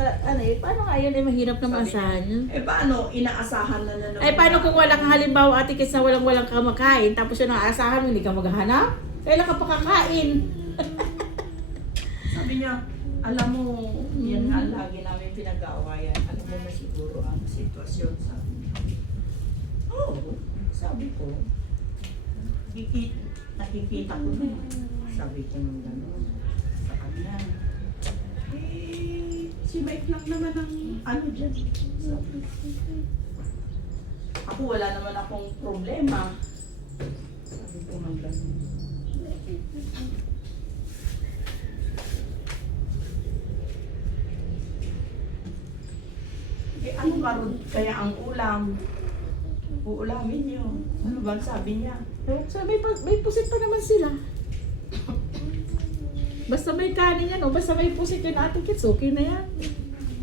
ano eh, paano nga yun eh, mahirap naman Sabi asahan yun. Eh paano, inaasahan na naman. Ay, paano kung wala kang halimbawa, ate, kasi walang ka makain, tapos yung naaasahan mo, hindi ka maghahanap? Kailan ka pa kakain? Sabi niya, alam mo, yan nga lagi namin pinag-aawayan. Alam mo na siguro ang sitwasyon, sabi niya. Oo, sabi ko. Nakikita ko na. Sabi ko ng gano'n sa kanya. Eh, si Mike lang naman ang ano dyan. Sabi. Ako wala naman akong problema. Sabi ko ng gano'n. Eh, ano ba kaya ang ulam? Uulamin niyo. Ano ba sabi niya? So, may pusit pa naman sila. Basta may kanin yan, o basta may pusit yun, ate Kits, okay na yan.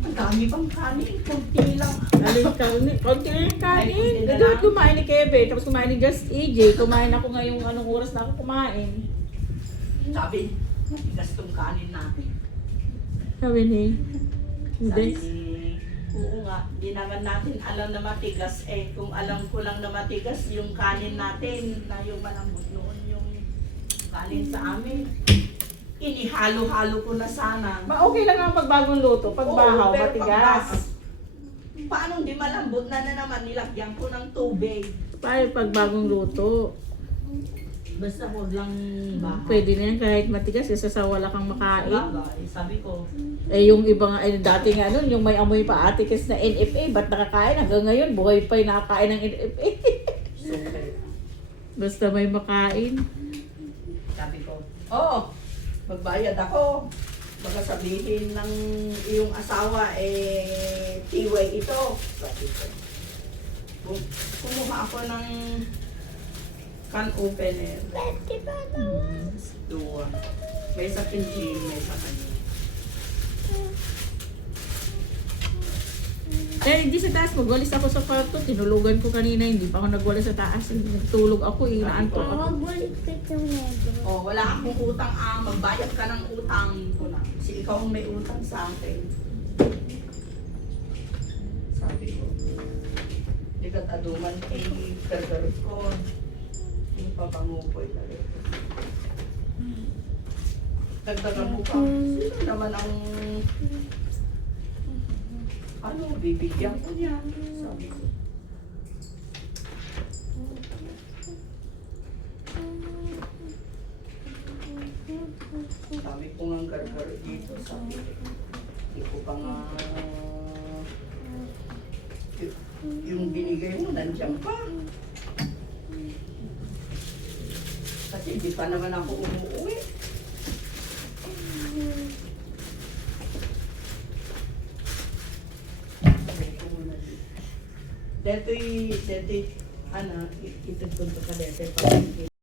Ang dami pang kanin, kunti lang. Aling kanin, konti lang yung kanin. Ay, kunti na Doon lang. kumain ni Kebe, tapos kumain ni Just EJ, kumain ako ngayong anong oras na ako kumain. Sabi, matigas tong kanin natin. Sabi ni, Sabi hindi. ni, oo nga, di naman natin alam na matigas. Eh, kung alam ko lang na matigas, yung kanin natin, na yung malambot noon yung kanin sa amin. Inihalo-halo ko na sana. Okay lang ang pagbagong luto, pagbahaw, Oo, pero matigas. Paano di malambot na naman, nilagyan ko ng tubig. Paano pagbagong luto? Basta huwag lang bahaw. Pwede na yan kahit matigas, isa sa wala kang makain. Bagay, sabi ko, Eh yung ibang, eh, dati nga nun, yung may amoy pa ate Kits na NFA, ba't nakakain? Hanggang ngayon, buhay pa yung nakakain ng NFA. super. Basta may makain. Sabi ko, magbayad ako. Baka sabihin ng iyong asawa, eh, tiway ito. Sabi ko. Kumuha ako ng can opener. Dua. May sa pinjin, may sa kanya. Eh, hindi sa taas, magwalis ako sa kwarto. Tinulugan ko kanina, hindi pa ako nagwalis sa taas. Nagtulog ako, inaantok ako. Wala akong utang, magbayad ka ng utang ko na. Kasi ikaw ang may utang sa akin. Sabi ko, di ka taduman kay gargarot ko. Yung papangukoy na rin. Dagdagan mo pa. Sino naman ang bibigyan ko niya. Sabi ko. Sabi ko nga gargar dito. Sabi ko. Hindi ko pa nga yung binigay mo nandiyan pa. Kasi hindi pa naman ako umuwi. Deto'y, ano, itutulto ka dito.